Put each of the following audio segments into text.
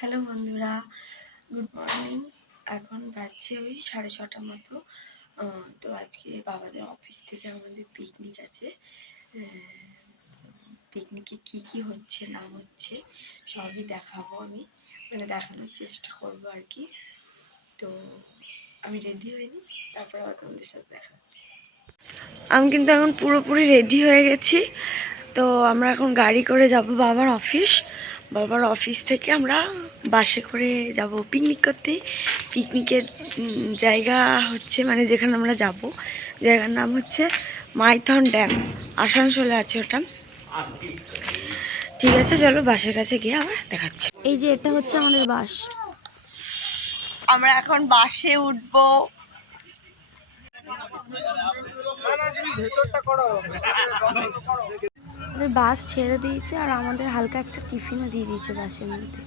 Hello বন্ধুরা, good morning. এখন বাজছে ওই 6:30 মতো। তো আজকে বাবাদের অফিস থেকে আমাদের পিকনিক আছে। পিকনিকে কি হচ্ছে না হচ্ছে সবই দেখাবো, আমি মানে দেখানোর চেষ্টা করবো আর কি। তো আমি রেডি হইনি, তারপর আবার তোমাদের সাথে দেখাচ্ছি। আমি কিন্তু এখন পুরোপুরি রেডি হয়ে গেছি। তো আমরা এখন গাড়ি করে যাব বাবার অফিস। বাবার অফিস থেকে আমরা বাসে করে যাব পিকনিক করতে। পিকনিকের জায়গা হচ্ছে মানে যেখানে আমরা যাব, জায়গার নাম হচ্ছে মাইথন ড্যাম, আসানসোলে আছে ওটা। ঠিক আছে, চলো বাসের কাছে গিয়ে আবার দেখাচ্ছি। এই যে এটা হচ্ছে আমাদের বাস, আমরা এখন বাসে উঠবো। আমাদের বাস ছেড়ে দিয়েছে আর আমাদের হালকা একটা টিফিনও দিয়ে দিয়েছে বাসের মধ্যে।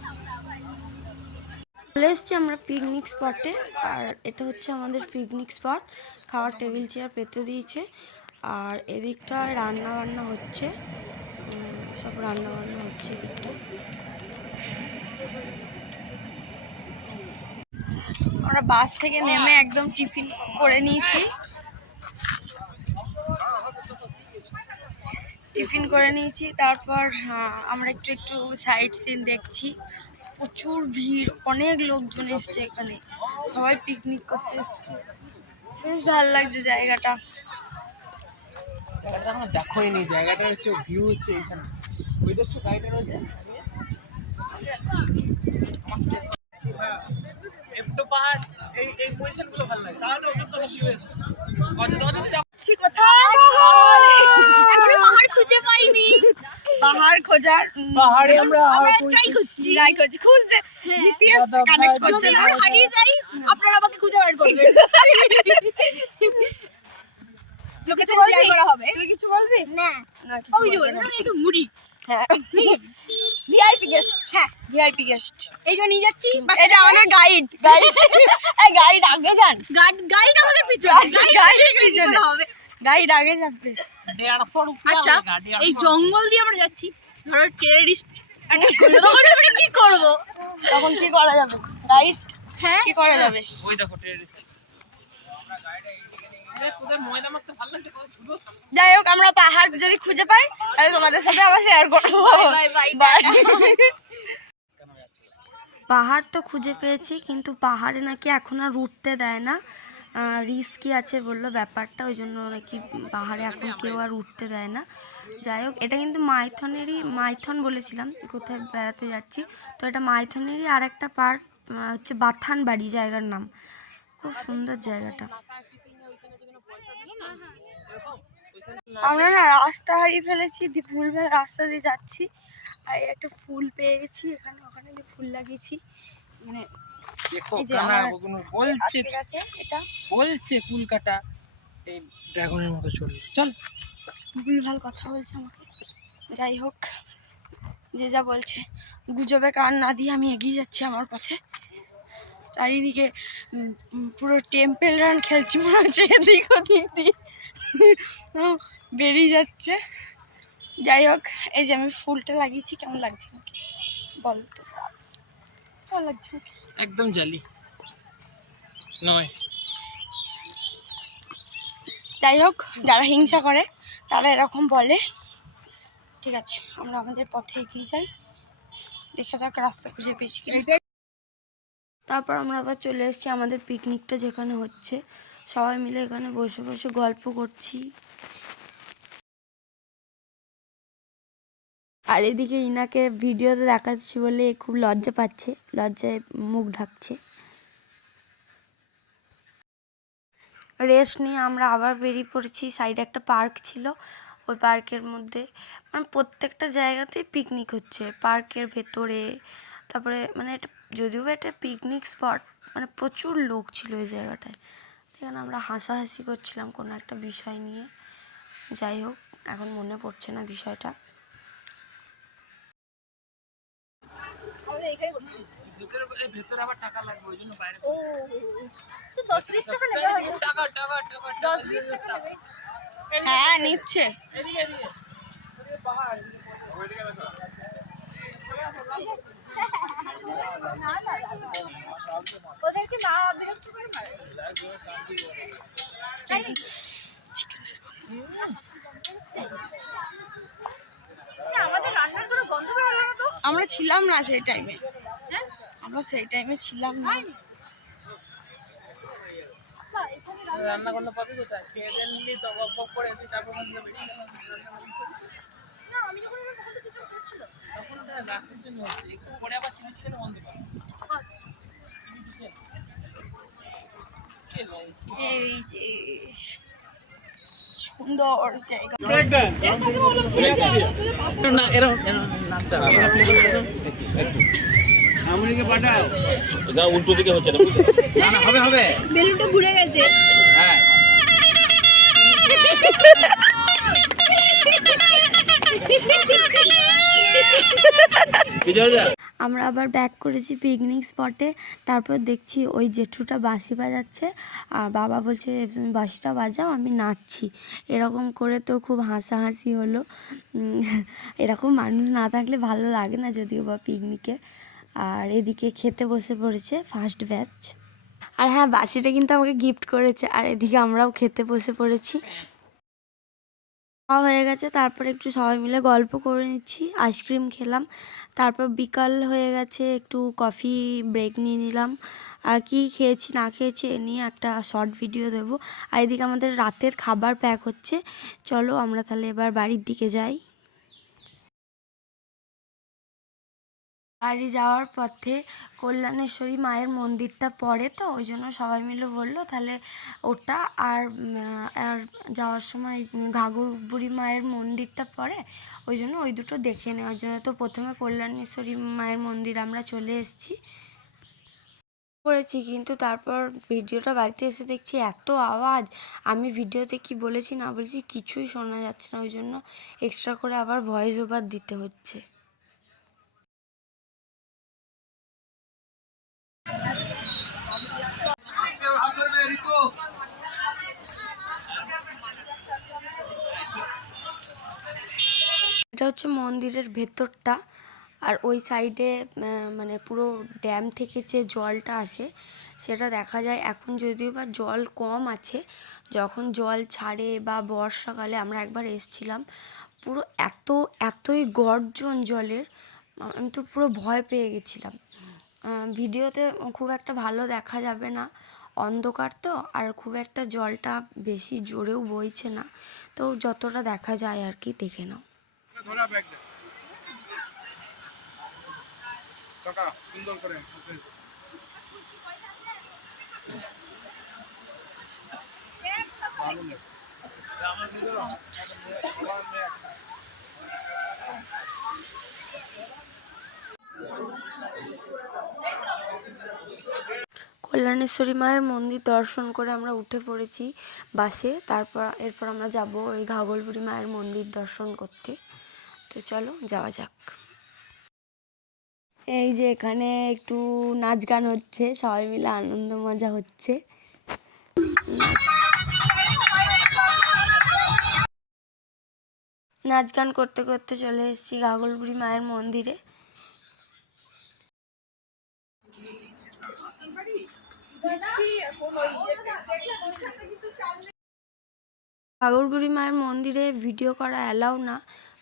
চলে এসছি আমরা পিকনিক স্পটে, আর এটা হচ্ছে আমাদের পিকনিক স্পট। খাওয়ার টেবিল চেয়ার পেতে দিয়েছে, আর এদিকটা রান্না বান্না হচ্ছে, সব রান্না বান্না হচ্ছে এদিকটা। আমরা বাস থেকে নেমে একদম টিফিন করে নিয়েছি। তারপর আমরা একটু সাইড সিন দেখছি। প্রচুর ভিড়, অনেক লোকজন এসছে এখানে, সবাই পিকনিক করতে এসছে। বেশ ভালো লাগছে জায়গাটা। দেখোই নি জায়গাটা হচ্ছে ভিউ হচ্ছে এইখানে, ওই দেখছো গাড়িটা রয়েছে একটু পাহাড়, এই পজিশন গুলো ভালো লাগে। তাহলে ওকে তো যাচ্ছি কোথায়? এখনো পাহাড় খুঁজে পাইনি। পাহাড় খোঁজার পাহাড়ে আমরা ট্রাই করছি খুঁজতে। জিপিএস কানেক্ট করছে না, আমরা হারিয়ে যাই, আপনারা আমাকে খুঁজে বের করবেন। লোকেশন শেয়ার করা হবে। তুই কিছু বলবি? না না, কিছু বলবি না। একটু মুড়ি। হ্যাঁ, ভিআইপি গেস্ট। হ্যাঁ, ভিআইপি গেস্ট। এই যে নিয়ে যাচ্ছি, এটা আমাদের গাইড। এই গাইড আগে যান, গাইড আমাদের পিছনে, গাইডের পিছনে হবে, গাইড আগে যাবে। 150 টাকা। আচ্ছা, এই জঙ্গল দিয়ে আমরা যাচ্ছি, ধরো টেররিস্ট তখন কি করব? তখন কি করা যাবে? গাইড, হ্যাঁ কি করা যাবে? ওই দেখো টেররিস্ট। আমরা গাইডে এইখানে তোদের ময়দা মাখতে ভালো লাগছে শুধু। যাই হোক, আমরা পাহাড় যদি খুঁজে পাই তাহলে তোমাদের সাথে আবার শেয়ার করবো। বাই। পাহাড় তো খুঁজে পেয়েছি, কিন্তু পাহাড়ে নাকি এখন আর উঠতে দেয় না, রিস্কি আছে বললো ব্যাপারটা, ওই জন্য নাকি পাহাড়ে এখন কেউ আর উঠতে দেয় না। যাই হোক, এটা কিন্তু মাইথন বলেছিলাম কোথায় বেড়াতে যাচ্ছি, তো এটা মাইথনেরই আর একটা পার্ট হচ্ছে বাথানবাড়ি জায়গার নাম। খুব সুন্দর জায়গাটা। আমরা না রাস্তা হারিয়ে ফেলেছি, ভুলভাল রাস্তা দিয়ে যাচ্ছি, আর একটা ফুল পেয়ে গেছি এখানে, ওখানে যে ফুল লাগিয়েছি, মানে এই যে বলছে এটা বলছে কুলকাটা এই ড্রাগনের মতো চলবে। চল, ভুলভাল কথা বলছে আমাকে। যাই হোক, যে যা বলছে গুজবে কান না দিয়ে আমি এগিয়ে যাচ্ছি আমার পথে। চারিদিকে পুরো টেম্পেল রান খেলছি মনে হচ্ছে, এদিক ওদিক দিয়ে বেরিয়ে যাচ্ছে। যাই হোক, এই যে আমি ফুলটা লাগিয়েছি, কেমন লাগছে আমাকে বল তো, কেমন লাগছে আমাকে? একদম জালি নয়। যাই হোক, যারা হিংসা করে তারা এরকম বলে। ঠিক আছে, আমরা আমাদের পথে এগিয়ে যাই, দেখা যাক রাস্তা খুঁজে পেয়েছি কিনা। তারপর আমরা আবার চলে এসেছি আমাদের পিকনিকটা যেখানে হচ্ছে, সবাই মিলে এখানে বসে বসে গল্প করছি। আর এদিকে ইনাকে ভিডিওতে দেখাচ্ছি বলে খুব লজ্জা পাচ্ছে, লজ্জায় মুখ ঢাকছে। রেস্ট নিয়ে আমরা আবার বেরিয়ে পড়েছি। সাইডে একটা পার্ক ছিল, ওই পার্কের মধ্যে মানে প্রত্যেকটা জায়গাতেই পিকনিক হচ্ছে, পার্কের ভেতরে। তারপরে মানে এটা যদিও এটা পিকনিক স্পট, মানে প্রচুর লোক ছিল এই জায়গাটায়। এখানে আমরা হাসাহাসি করছিলাম কোনো একটা বিষয় নিয়ে। যাই হোক, এখন মনে পড়ছে না বিষয়টা। ভেতরে আবার টাকা লাগবে, ওই জন্য বাইরে। ও তো 10-20 টাকা নেবে হয়তো। টাকা 10-20 টাকা নেবে। হ্যাঁ, নিচ্ছে। এদিকে এদিকে পাহাড় ওইদিকে দেখো। ওদেরকে না বিরক্ত করে মারে। আমাদের রান্নার কোনো গন্ধ বেরোলো না তো। আমরা ছিলাম না সেই টাইমে, হ্যাঁ আমরা সেই টাইমে ছিলাম না। রান্না করতে পাবি কোথায়? খেয়ে দিয়ে নিলি তো বক বক করে তুই তারপর মধ্যে বেরিয়ে গেলাম। না আমি যখন এলাম তখন তো কিছু করছিল। তখন ওটা রাতের জন্য হচ্ছে, একটু পরে আবার চিলি চিকেন বন্ধ করে। আচ্ছা এই যে সুন্দর জায়গা। না এরকম নাচটা সামনে পাঠাও, এটা উল্টো দিকে হচ্ছে না, না না হবে হবে, বেলুনটা ঘুরে গেছে। হ্যাঁ আমরা আবার ব্যাক করেছি পিকনিক স্পটে। তারপর দেখছি ওই জেঠুটা বাঁশি বাজাচ্ছে আর বাবা বলছে তুমি বাঁশিটা বাজাও, আমি নাচছি। এরকম করে তো খুব হাসাহাসি হলো। এরকম মানুষ না থাকলে ভালো লাগে না যদিও বা পিকনিকে। আর এদিকে খেতে বসে পড়েছে ফার্স্ট ব্যাচ। আর হ্যাঁ, বাঁশিটা কিন্তু আমাকে গিফট করেছে। আর এদিকে আমরাও খেতে বসে পড়েছি। খাওয়া হয়ে গেছে, তারপর একটু সবাই মিলে গল্প করে নিচ্ছি, আইসক্রিম খেলাম। তারপর বিকাল হয়ে গেছে, একটু কফি ব্রেক নিয়ে নিলাম। আর কি খেয়েছি না খেয়েছি এ নিয়ে একটা শর্ট ভিডিও দেবো। আর এদিকে আমাদের রাতের খাবার প্যাক হচ্ছে। চলো আমরা তাহলে এবার বাড়ির দিকে যাই। বাড়ি যাওয়ার পথে কল্যাণেশ্বরী মায়ের মন্দিরটা পড়ে, তো ওই জন্য সবাই মিলে বললো তাহলে ওটা আর আর যাওয়ার সময় ঘাঘর বুড়ি মায়ের মন্দিরটা পড়ে, ওই জন্য ওই দুটো দেখে নেওয়ার জন্য। তো প্রথমে কল্যাণেশ্বরী মায়ের মন্দির আমরা চলে এসেছি করেছি, কিন্তু তারপর ভিডিওটা বাড়িতে এসে দেখছি এত আওয়াজ, আমি ভিডিওতে কি বলেছি না বলেছি কিছুই শোনা যাচ্ছে না, ওই জন্য এক্সট্রা করে আবার ভয়েস ওভার দিতে হচ্ছে। এটা হচ্ছে মন্দিরের ভেতরটা। আর ওই সাইডে মানে পুরো ড্যাম থেকে যে জলটা আসে সেটা দেখা যায়। এখন যদিও বা জল কম আছে, যখন জল ছাড়ে বা বর্ষাকালে আমরা একবার এসেছিলাম, পুরো এতই গর্জন জলের, আমি তো পুরো ভয় পেয়ে গেছিলাম। ভিডিওতে খুব একটা ভালো দেখা যাবে না, অন্ধকার তো, আর খুব একটা জলটা বেশি জোরেও বইছে না, তো যতটা দেখা যায় আর কি দেখে নাও। ধরা ব্যাগটা কাকা সুন্দর করে কল্যাণেশ্বরী মায়ের মন্দির দর্শন করে আমরা উঠে পড়েছি বাসে। এরপর আমরা যাব ওই ঘাঘরবুড়ি মায়ের মন্দির দর্শন করতে। তো চলো যাওয়া যাক। এই যে এখানে একটু নাচ গান হচ্ছে, সবাই মিলে আনন্দ মজা হচ্ছে। নাচ গান করতে করতে চলে এসেছি ঘাঘরবুড়ি মায়ের মন্দিরে। ঘাঘরবুড়ি মায়ের মন্দিরে ভিডিও করা অ্যালাউ না,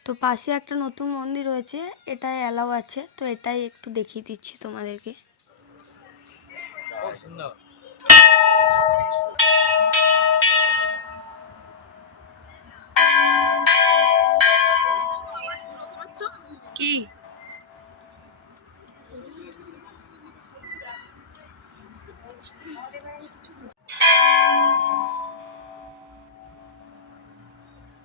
তো পাশে একটা নতুন মন্দির হয়েছে, এটাই অ্যালাউ আছে, তো এটাই একটু দেখিয়ে দিচ্ছি তোমাদেরকে। কি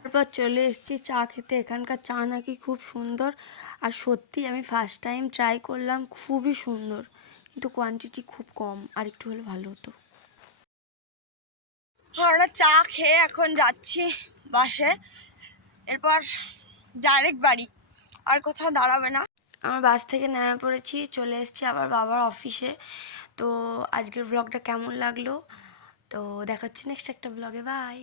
তারপর চলে এসেছি চা খেতে। এখানকার চা নাকি খুব সুন্দর, আর সত্যি আমি ফার্স্ট টাইম ট্রাই করলাম, খুবই সুন্দর, কিন্তু কোয়ান্টিটি খুব কম, আর একটু হলে ভালো হতো। আমরা চা খেয়ে এখন যাচ্ছি বাসে, এরপর ডাইরেক্ট বাড়ি, আর কোথাও দাঁড়াবে না। আমার বাস থেকে নেমে পড়েছি, চলে এসেছি আবার বাবার অফিসে। তো আজকের ব্লগটা কেমন লাগলো, তো দেখা হচ্ছে নেক্সট একটা ব্লগে, বাই।